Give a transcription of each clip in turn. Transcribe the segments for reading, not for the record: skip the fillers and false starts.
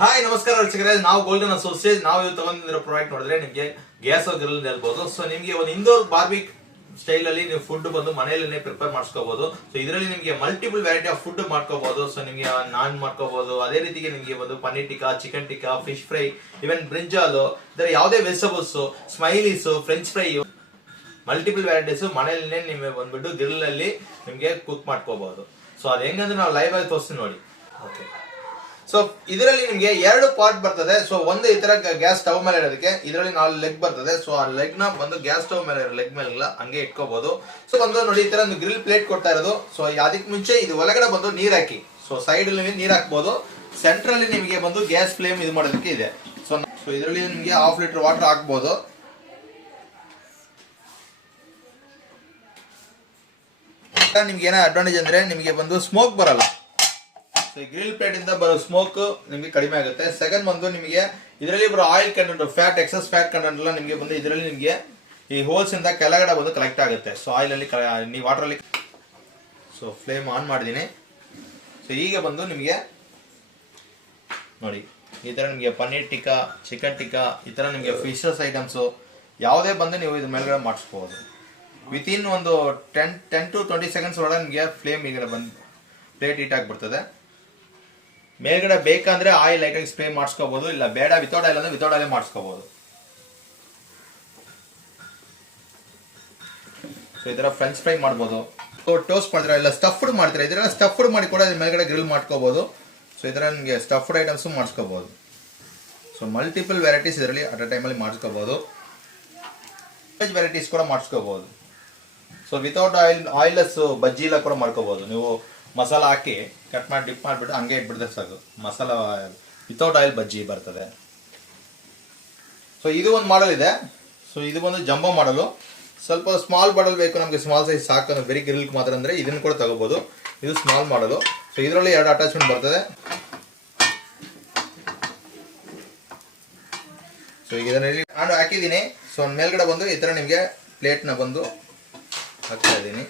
Hi ನಮಸ್ಕಾರ ವೀಕ್ಷಕರೇ, ನಾವು ಗೋಲ್ಡನ್ ಅಸೋಸಿಯೇಟ್. ನಾವು ಇವತ್ತು ತಗೊಂಡಿರೋ ಪ್ರಾಡಕ್ಟ್ ನೋಡಿದ್ರೆ ನಿಮಗೆ ಗ್ಯಾಸ್ ಗ್ರಿಲ್ ಹೇಳ್ಬೋದು. ಸೊ ನಿಮಗೆ ಒಂದು ಇಂಡೋರ್ ಬಾರ್ಬಿಕ್ ಸ್ಟೈಲ್ ಅಲ್ಲಿ ನೀವು ಫುಡ್ ಬಂದು ಮನೆಯಲ್ಲೇ ಪ್ರಿಪೇರ್ ಮಾಡ್ಕೋಬಹುದು. ಸೊ ಇದರಲ್ಲಿ ನಿಮಗೆ ಮಲ್ಟಿಪಲ್ ವೆರೈಟಿ ಆಫ್ ಫುಡ್ ಮಾಡ್ಕೋಬಹುದು. ಸೊ ನಿಮಗೆ ನಾನ್ ಮಾಡ್ಕೋಬಹುದು. ಅದೇ ರೀತಿಗೆ ನಿಮಗೆ ಒಂದು paneer tikka, chicken tikka, fish fry, even brinjal, ಇದರ ಯಾವುದೇ vegetables, smileys, French fry, multiple varieties ಮನೆಯಲ್ಲೇ ನಿಮಗೆ ಬಂದ್ಬಿಟ್ಟು ಗ್ರಿಲ್ ಅಲ್ಲಿ ನಿಮಗೆ ಕುಕ್ ಮಾಡ್ಕೋಬಹುದು. ಸೊ ಅದು ಹೆಂಗಂದ್ರೆ ನಾವು ಲೈವ್ ಆಗಿ ತೋರಿಸ್ತೀನಿ ನೋಡಿ. ಓಕೆ, ಸೊ ಇದರಲ್ಲಿ ನಿಮಗೆ ಎರಡು ಪಾರ್ಟ್ ಬರ್ತದೆ. ಸೊ ಒಂದು ಈ ತರ ಗ್ಯಾಸ್ ಸ್ಟವ್ ಮೇಲೆ ಇರೋದಕ್ಕೆ, ಇದರಲ್ಲಿ 4 ಲೆಗ್ ಬರ್ತದೆ. ಸೊ ಆ ಲೆಗ್ ನ ಒಂದು ಗ್ಯಾಸ್ ಸ್ಟವ್ ಮೇಲೆ ಲೆಗ್ ಮೇಲೆಲ್ಲ ಹಂಗೆ ಇಟ್ಕೋಬಹುದು. ಸೊ ಒಂದು ನೋಡಿ ಈ ತರ ಒಂದು ಗ್ರಿಲ್ ಪ್ಲೇಟ್ ಕೊಡ್ತಾ ಇರೋದು. ಸೊ ಅದಕ್ಕೆ ಮುಂಚೆ ಇದು ಒಳಗಡೆ ಬಂದು ನೀರ್ ಹಾಕಿ, ಸೊ ಸೈಡ್ ಅಲ್ಲಿ ನೀರ್ ಹಾಕ್ಬಹುದು. ಸೆಂಟ್ರ್ ಅಲ್ಲಿ ನಿಮಗೆ ಬಂದು ಗ್ಯಾಸ್ ಫ್ಲೇಮ್ ಇದು ಮಾಡೋದಕ್ಕೆ ಇದೆ. ಸೊ ಇದರಲ್ಲಿ ನಿಮಗೆ 1/2 ಲೀಟರ್ ವಾಟರ್ ಹಾಕ್ಬಹುದು. ನಿಮ್ಗೆ ಏನೋ ಅಡ್ವಾಂಟೇಜ್ ಅಂದ್ರೆ ನಿಮಗೆ ಬಂದು ಸ್ಮೋಕ್ ಬರಲ್ಲ. ಗ್ರಿಲ್ ಪ್ಲೇಟ್ ಇಂದ ಬರೋ ಸ್ಮೋಕ್ ನಿಮಗೆ ಕಡಿಮೆ ಆಗುತ್ತೆ. ಸೆಕೆಂಡ್ ಬಂದು ನಿಮಗೆ ಇದರಲ್ಲಿ ಬರೋ oil content, fat, excess fat content ಎಲ್ಲ ನಿಮಗೆ ಬಂದು ಇದರಲ್ಲಿ ನಿಮಗೆ ಈ ಹೋಲ್ಸ್ ಇಂದ ಕೆಳಗಡೆ ಬಂದು ಕಲೆಕ್ಟ್ ಆಗುತ್ತೆ. ಸೊ ಆಯಿಲ್ ಅಲ್ಲಿ ನೀವು ವಾಟರ್ ಅಲ್ಲಿ. ಸೊ ಫ್ಲೇಮ್ ಆನ್ ಮಾಡಿದೀನಿ. ಸೊ ಈಗ ಬಂದು ನಿಮಗೆ ನೋಡಿ ಈ ತರ ನಿಮಗೆ ಪನ್ನೀರ್ ಟಿಕ್ಕಾ, ಚಿಕನ್ ಟಿಕ್ಕಾ, ಈ ತರ ನಿಮಗೆ ಫಿಶಸ್ ಐಟಮ್ಸ್ ಯಾವುದೇ ಬಂದು ನೀವು ಇದ್ರ ಮೇಲ್ಗಡೆ ಮಾಡಿಸ್ಬೋದು. ವಿತಿನ್ ಒಂದು 10 to 20 ಸೆಕೆಂಡ್ಸ್ ಒಳಗೆ ನಿಮಗೆ ಫ್ಲೇಮ್ ಈಗ ಬಂದು ಪ್ಲೇಟ್ ಹೀಟ್ ಆಗಿಬಿಡ್ತದೆ. ಮೇಲ್ಗಡೆ ಬೇಕಂದ್ರೆ ಆಯಿಲ್ ಲೈಟಾಗಿ ಸ್ಪ್ರೇ ಮಾಡಿಸ್ಕೋಬಹುದು, ಇಲ್ಲ ಬೇಡ ವಿತೌಟ್ ಆಯಿಲ್ ಅಂದ್ರೆ ವಿತೌಟ್ ಆಯಿಲ್ ಮಾಡಿಸ್ಕೋಬಹುದು. ಸೊ ಈ ತರ ಫ್ರೆಂಚ್ ಫ್ರೈ ಮಾಡ್ಬೋದು, ಟೋಸ್ಟ್ ಮಾಡ್ತೀರಾ, ಇಲ್ಲ ಸ್ಟಫ್ಡ್ ಮಾಡ್ತೀರಾ, ಇದೆಲ್ಲ ಸ್ಟಫ್ಡ್ ಮಾಡಿ ಕೂಡ ಮೇಲ್ಗಡೆ ಗ್ರಿಲ್ ಮಾಡ್ಕೋಬಹುದು. ಸೊ ಈ ತರ ನಿಮಗೆ ಸ್ಟಫ್ಡ್ ಐಟಮ್ಸ್ ಮಾಡಿಸ್ಕೋಬಹುದು. ಸೊ ಮಲ್ಟಿಪಲ್ ವೆರೈಟೀಸ್ ಇದರಲ್ಲಿ ಅಟ್ ಅ ಟೈಮಲ್ಲಿ ಮಾಡಿಸ್ಕೋಬಹುದು. ವೆಜ್ ವೆರೈಟೀಸ್ ಕೂಡ ಮಾಡಿಸ್ಕೋಬಹುದು. ಸೊ ವಿತೌಟ್ ಆಯಿಲ್ಲೆಸ್ ಬಜ್ಜಿ ಎಲ್ಲ ಕೂಡ ಮಾಡ್ಕೋಬಹುದು. ನೀವು ಮಸಾಲ ಹಾಕಿ ಕಟ್ ಮಾಡಿ ಡಿಪ್ ಮಾಡಿಬಿಟ್ಟು ಹಂಗೆ ಇಟ್ಬಿಡ್ದೆ ಸಾಕು. ಮಸಾಲ ವಿತೌಟ್ ಆಯಿಲ್ ಬಜ್ಜಿ ಬರ್ತದೆ. ಸೊ ಇದು ಒಂದು ಮಾಡಲ್ ಇದೆ. ಸೊ ಇದು ಒಂದು ಜಂಬೋ ಮಾಡಲು. ಸ್ವಲ್ಪ ಸ್ಮಾಲ್ ಬಾಟಲ್ ಬೇಕು ನಮಗೆ, ಸ್ಮಾಲ್ ಸೈಜ್ ಸಾಕು ಬರೀ ಗ್ರಿಲ್ಗೆ ಮಾತ್ರ ಅಂದರೆ ಇದನ್ನು ಕೂಡ ತಗೋಬಹುದು. ಇದು ಸ್ಮಾಲ್ ಮಾಡಲು. ಸೊ ಇದರಲ್ಲಿ 2 ಅಟ್ಯಾಚ್ಮೆಂಟ್ ಬರ್ತದೆ. ಸೊ ಈಗ ಇದರಲ್ಲಿ ನಾನು ಹಾಕಿದ್ದೀನಿ. ಸೊ ಮೇಲ್ಗಡೆ ಬಂದು ಈ ಥರ ನಿಮಗೆ ಪ್ಲೇಟ್ನ ಬಂದು ಹಾಕ್ತಾ ಇದ್ದೀನಿ.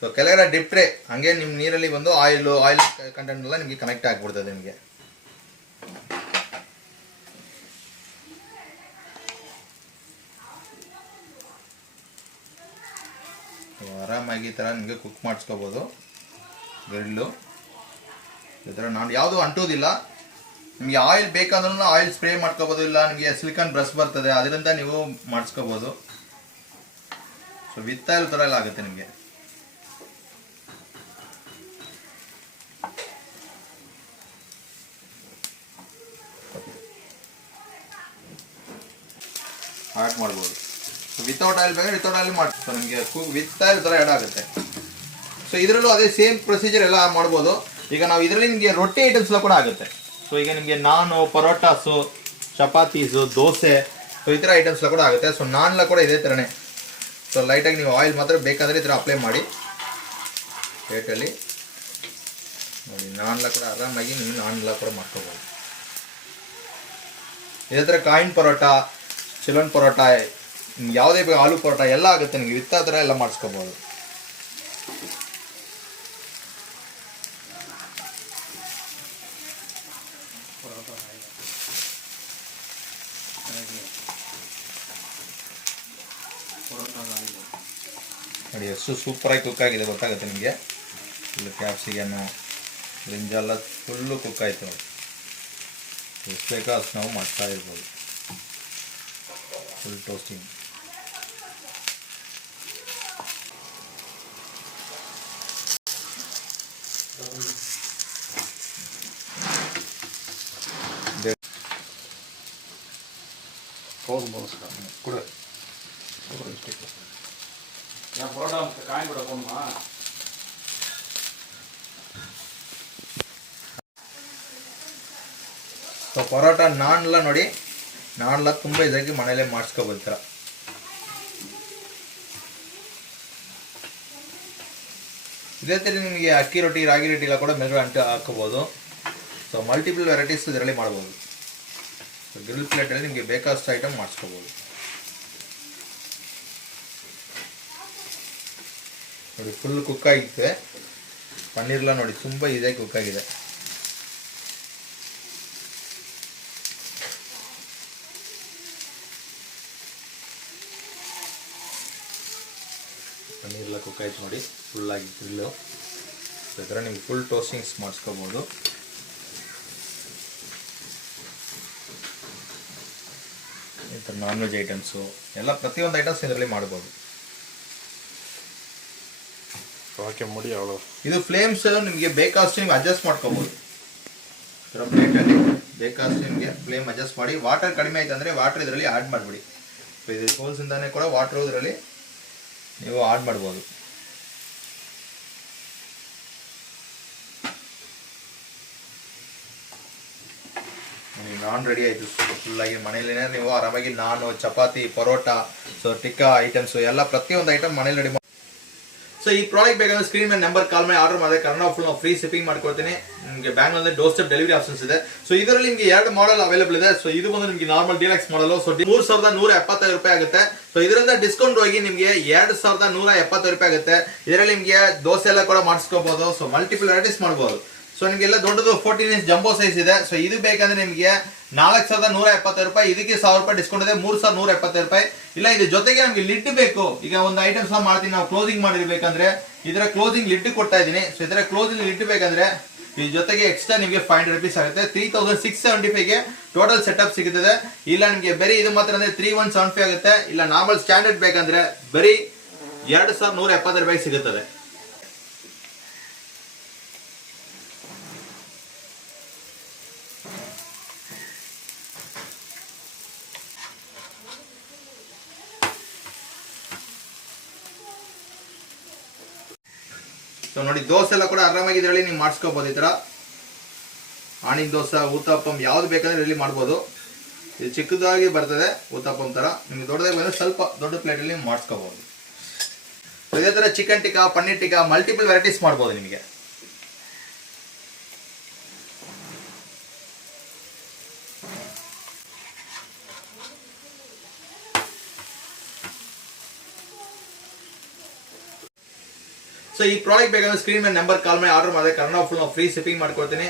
ಸೊ ಕೆಳಗಡೆ ಡಿಪ್ ಟ್ರೇ ಹಂಗೆ ನಿಮ್ಮ ನೀರಲ್ಲಿ ಬಂದು ಆಯಿಲ್ ಕಂಟೆಂಟ್ ಎಲ್ಲ ನಿಮಗೆ ಕನೆಕ್ಟ್ ಆಗಿಬಿಡ್ತದೆ. ನಿಮಗೆ ಆರಾಮಾಗಿ ಈ ಥರ ನಿಮಗೆ ಕುಕ್ ಮಾಡಿಸ್ಕೋಬೋದು. ಗ್ರಿಲ್ಲು ಈ ಥರ ನಾನು ಯಾವುದು ಅಂಟೋದಿಲ್ಲ. ನಿಮಗೆ ಆಯಿಲ್ ಬೇಕಾದ್ರೂ ಆಯಿಲ್ ಸ್ಪ್ರೇ ಮಾಡ್ಕೋಬೋದು, ಇಲ್ಲ ನಿಮಗೆ ಸಿಲಿಕಾನ್ ಬ್ರಷ್ ಬರ್ತದೆ ಅದರಿಂದ ನೀವು ಮಾಡಿಸ್ಕೋಬೋದು. ಸೊ ವಿತ್ ಆಯಿಲ್ ಥರ ಎಲ್ಲ ಆಗುತ್ತೆ ನಿಮಗೆ. ಆ್ಯಡ್ ಮಾಡ್ಬೋದು. ಸೊ ವಿತೌಟ್ ಆಯಿಲ್ ಬೇಕಾದ್ರೆ ವಿತೌಟ್ ಆಯಿಲ್ ಮಾಡಿ. ಸೊ ನಿಮಗೆ ವಿತ್ ಆಯಿಲ್ ಥರ ಆ್ಯಡ್ ಆಗುತ್ತೆ. ಸೊ ಇದರಲ್ಲೂ ಅದೇ ಸೇಮ್ ಪ್ರೊಸೀಜರ್ ಎಲ್ಲ ಮಾಡ್ಬೋದು. ಈಗ ನಾವು ಇದರಲ್ಲಿ ನಿಮಗೆ ರೊಟ್ಟಿ ಐಟಮ್ಸ್ ಎಲ್ಲ ಕೂಡ ಆಗುತ್ತೆ. ಸೊ ಈಗ ನಿಮಗೆ ನಾನು, ಪರೋಟಾಸು, ಚಪಾತೀಸು, ದೋಸೆ, ಸೊ ಈ ಥರ ಐಟಮ್ಸ್ ಎಲ್ಲ ಕೂಡ ಆಗುತ್ತೆ. ಸೊ ನಾನೆಲ್ಲ ಕೂಡ ಇದೇ ಥರನೇ. ಸೊ ಲೈಟಾಗಿ ನೀವು ಆಯಿಲ್ ಮಾತ್ರ ಬೇಕಾದರೆ ಈ ಥರ ಅಪ್ಲೈ ಮಾಡಿ ಪ್ಲೇಟಲ್ಲಿ ನೋಡಿ. ನಾನೆಲ್ಲ ಕೂಡ ಆರಾಮಾಗಿ ನೀವು ನಾನೆಲ್ಲ ಕೂಡ ಮಾಡ್ಕೋಬೋದು. ಇದೇ ಥರ ಕಾಯಿನ್ ಪರೋಟ, ಚಿಲನ್ ಪರೋಟ, ಯಾವುದೇ ಬೇಕು ಆಲೂ ಪರೋಟ ಎಲ್ಲ ಆಗುತ್ತೆ ನಿಮಗೆ. ವಿತ್ತ ಥರ ಎಲ್ಲ ಮಾಡಿಸ್ಕೋಬೋದು. ನೋಡಿ ಎಷ್ಟು ಸೂಪರಾಗಿ ಕುಕ್ ಆಗಿದೆ ಗೊತ್ತಾಗುತ್ತೆ ನಿಮಗೆ. ಇಲ್ಲ ಕ್ಯಾಪ್ಸಿಕನ್ನು, ಬ್ರಿಂಜಾಲ್ ಫುಲ್ಲು ಕುಕ್ ಆಯಿತು ನೋಡಿ. ಎಷ್ಟು ಬೇಕೋ ಅಷ್ಟು ನಾವು ಮಾಡ್ತಾ ಇರ್ಬೋದು. ಫುಲ್ ಟೋಸ್ಟಿಂಗ್. ಕೊಡು பரோட்டா காயின் கூட போகணுமா? ಸೊ ಪರೋಟ ನಾನೆಲ್ಲ ನೋಡಿ, ನಾನೆಲ್ಲ ತುಂಬ ಇದಾಗಿ ಮನೇಲೆ ಮಾಡಿಸ್ಕೋಬೋದ್ರ. ಇದೇ ಥರ ನಿಮಗೆ ಅಕ್ಕಿ ರೊಟ್ಟಿ, ರಾಗಿ ರೊಟ್ಟಿ ಎಲ್ಲ ಕೂಡ ಮೇಲ್ಗಡೆ ಅಂಟು ಹಾಕೋಬೋದು. ಸೊ ಮಲ್ಟಿಪಲ್ ವೆರೈಟೀಸ್ ಇದರಲ್ಲಿ ಮಾಡ್ಬೋದು. ಸೊ ಗ್ರಿಲ್ ಪ್ಲೇಟಲ್ಲಿ ನಿಮಗೆ ಬೇಕಾದಷ್ಟು ಐಟಮ್ ಮಾಡಿಸ್ಕೋಬೋದು. ನೋಡಿ ಫುಲ್ ಕುಕ್ ಆಗಿದೆ. ಪನ್ನೀರ್ ಎಲ್ಲ ನೋಡಿ ತುಂಬ ಈಸಿಯಾಗಿ ಕುಕ್ ಆಗಿದೆ. ಪರೋಟಾ ಕಾಯಿನ್ ಕೂಡ போகணுமா? ಸೊ ಪರೋಟ ನಾನೆಲ್ಲ ನೋಡಿ, ನಾನೆಲ್ಲ ತುಂಬ ಇದಾಗಿ ಮನೇಲೆ ಮಾಡಿಸ್ಕೋಬೋದ್ರ. ಇದೇ ಥರ ನಿಮಗೆ ಅಕ್ಕಿ ರೊಟ್ಟಿ, ರಾಗಿ ರೊಟ್ಟಿ ಎಲ್ಲ ಕೂಡ ಮೇಲ್ಗಡೆ ಅಂಟು ಹಾಕೋಬೋದು. ಸೊ ಗ್ರಿಲ್ ಪ್ಲೇಟಲ್ಲಿ ನಿಮಗೆ ಬೇಕಾದಷ್ಟು ಐಟಮ್ ಮಾಡಿಸ್ಕೋಬೋದು. ಪನ್ನೀರ್ ಎಲ್ಲ ನೋಡಿ ತುಂಬ ಈಸಿಯಾಗಿ ಕುಕ್ ಆಗಿದೆ. ನೀರೆಲ್ಲ ಕುಕ್ ಆಯ್ತು ನೋಡಿ, ಫುಲ್ಲಾಗಿ ಗ್ರಿಲ್ಲು. ಸೊ ಈ ಥರ ನಿಮ್ಗೆ ಫುಲ್ ಟೋಸ್ಟಿಂಗ್ಸ್ ಮಾಡಿಸ್ಕೋಬೋದು. ಈ ಥರ ನಾನ್ ವೆಜ್ ಐಟಮ್ಸು ಎಲ್ಲ ಪ್ರತಿಯೊಂದು ಐಟಮ್ಸ್ ಇದರಲ್ಲಿ ಮಾಡ್ಬೋದು. ಓಕೆ ಮುಡಿ ಅವಳು ಇದು ಫ್ಲೇಮ್ಸ್ ನಿಮಗೆ ಬೇಕಾದಷ್ಟು ನೀವು ಅಡ್ಜಸ್ಟ್ ಮಾಡ್ಕೋಬೋದು. ಥರ ಪ್ಲೇಟಲ್ಲಿ ಬೇಕಾದಷ್ಟು ನಿಮಗೆ ಫ್ಲೇಮ್ ಅಡ್ಜಸ್ಟ್ ಮಾಡಿ. ವಾಟರ್ ಕಡಿಮೆ ಆಯ್ತು ಅಂದರೆ ವಾಟರ್ ಇದರಲ್ಲಿ ಆ್ಯಡ್ ಮಾಡಿಬಿಡಿ. ಸೊ ಇದು ಹೋಲ್ಸಿಂದಾನೇ ಕೂಡ ವಾಟರ್ ಇದರಲ್ಲಿ ನೀವು ಆಡ್ ಮಾಡ್ಬೋದು. ನಾನ್ ರೆಡಿ ಆಯಿತು ಫುಲ್ಲಾಗಿ. ಮನೇಲಿನೇ ನೀವು ಆರಾಮಾಗಿ ನಾನು, ಚಪಾತಿ, ಪರೋಟ, ಸೊ ಟಿಕ್ಕಾ ಐಟಮ್ಸು ಎಲ್ಲ ಪ್ರತಿಯೊಂದು ಐಟಮ್ ಮನೇಲಿ ರೆಡಿ ಮಾಡಿ. ಸೊ ಈ ಪ್ರಾಡಕ್ಟ್ ಬೇಕಾದ್ರೆ ಸ್ಕ್ರೀನ್ ಮೇಲೆ ನಂಬರ್ ಕಾಲ್ ಮಾಡಿ ಆರ್ಡರ್ ಮಾಡಿದ್ರೆ ಕನ್ನಡ ಫುಲ್ ನಾವು ಫ್ರೀ ಶಿಪ್ಪಿಂಗ್ ಮಾಡ್ಕೊಡ್ತೀನಿ. ನಿಮಗೆ ಬ್ಯಾಂಗ್ಳೂರಲ್ಲಿ ಡೋರ್ ಸ್ಟೆಪ್ ಡೆಲಿವರಿ ಆಪ್ಷನ್ಸ್ ಇದೆ. ಸೊ ಇದರಲ್ಲಿ ನಿಮಗೆ 2 ಮಾಡೆಲ್ ಅವೈಲೇಬಲ್ ಇದೆ. ಸೊ ಇದು ಬಂದು ನಿಮಗೆ ನಾರ್ಮಲ್ ಡೀಲಕ್ಸ್ ಮಾಡಲು. ಸೊ 3175 ರೂಪಾಯಿ ಆಗುತ್ತೆ. ಸೊ ಇದರಿಂದ ಡಿಸ್ಕೌಂಟ್ ಹೋಗಿ ನಿಮಗೆ 2175 ರೂಪಾಯಿ ಆಗುತ್ತೆ. ಇದರಲ್ಲಿ ನಿಮಗೆ ದೋಸೆ ಎಲ್ಲ ಕೂಡ ಮಾಡಿಸ್ಕೋಬಹುದು. ಸೊ ಮಲ್ಟಿಪಲ್ ವೆರೈಟೀಸ್ ಮಾಡ್ಬೋದು. ಸೊ ನಿಮಗೆಲ್ಲ ದೊಡ್ಡದು 14 ಇಂಚ್ ಜಂಬೋ ಸೈಜ್ ಇದೆ. ಸೊ ಇದು ಬೇಕಂದ್ರೆ ನಿಮಗೆ 4175 ರೂಪಾಯಿ. ಇದಕ್ಕೆ 1000 ರೂಪಾಯಿ ಡಿಸ್ಕೌಂಟ್ ಇದೆ, 3175 ರೂಪಾಯಿ. ಇಲ್ಲ ಇದು ಜೊತೆಗೆ ನಮಗೆ ಲಿಡ್ ಬೇಕು. ಈಗ ಒಂದು ಐಟಮ್ಸ್ ಮಾಡ್ತೀನಿ ನಾವು ಕ್ಲೋಸಿಂಗ್ ಮಾಡಿರ್ಬೇಕಂದ್ರೆ ಇದರ ಕ್ಲೋಸಿಂಗ್ ಲಿಡ್ ಕೊಡ್ತಾ ಇದೀನಿ. ಸೊ ಇದರ ಕ್ಲೋಸಿಂಗ್ ಲಿಡ್ ಬೇಕಂದ್ರೆ ಈ ಜೊತೆಗೆ ಎಕ್ಸ್ಟ್ರಾ ನಿಮಗೆ 500 rupees ಆಗುತ್ತೆ. 3675 ಗೆ ಟೋಟಲ್ ಸೆಟಪ್ ಸಿಗುತ್ತದೆ. ಇಲ್ಲ ನಿಮಗೆ ಬರೀ ಇದು ಮಾತ್ರ ಅಂದ್ರೆ 3175 ಆಗುತ್ತೆ. ಇಲ್ಲ ನಾರ್ಮಲ್ ಸ್ಟ್ಯಾಂಡರ್ಡ್ ಬೇಕಂದ್ರೆ ಬರೀ 2170 ರೂಪಾಯಿ ಸಿಗುತ್ತದೆ. ಸೊ ನೋಡಿ ದೋಸೆ ಎಲ್ಲ ಕೂಡ ಆರಾಮಾಗಿ ಇದರಲ್ಲಿ ನೀವು ಮಾಡಿಸ್ಕೋಬಹುದು. ಈ ಥರ ಆನಿಯನ್ ದೋಸೆ, ಊತಪ್ಪಂ ಯಾವ್ದು ಬೇಕಾದ್ರೆ ಇಲ್ಲಿ ಮಾಡ್ಬೋದು. ಇದು ಚಿಕ್ಕದಾಗಿ ಬರ್ತದೆ ಊತಪ್ಪಂ ಥರ. ನಿಮ್ಗೆ ದೊಡ್ಡದಾಗಿ ಬಂದರೆ ಸ್ವಲ್ಪ ದೊಡ್ಡ ಪ್ಲೇಟಲ್ಲಿ ನೀವು ಮಾಡಿಸ್ಕೋಬಹುದು. ಇದೇ ಥರ chicken tikka, paneer tikka multiple varieties ಮಾಡ್ಬೋದು ನಿಮಗೆ. ಸೊ ಈ ಪ್ರಾಡಕ್ಟ್ ಬೇಕಾದ್ರೆ ಸ್ಕ್ರೀನ್ ಮೇಲೆ ನಂಬರ್ ಕಾಲ್ ಮಾಡಿ ಆರ್ಡರ್ ಮಾಡಿದ್ರೆ ಕನ್ನಡ ಫುಲ್ ನಾವು ಫ್ರೀ ಶಿಪ್ಪಿಂಗ್ ಮಾಡ್ಕೊಡ್ತೀನಿ.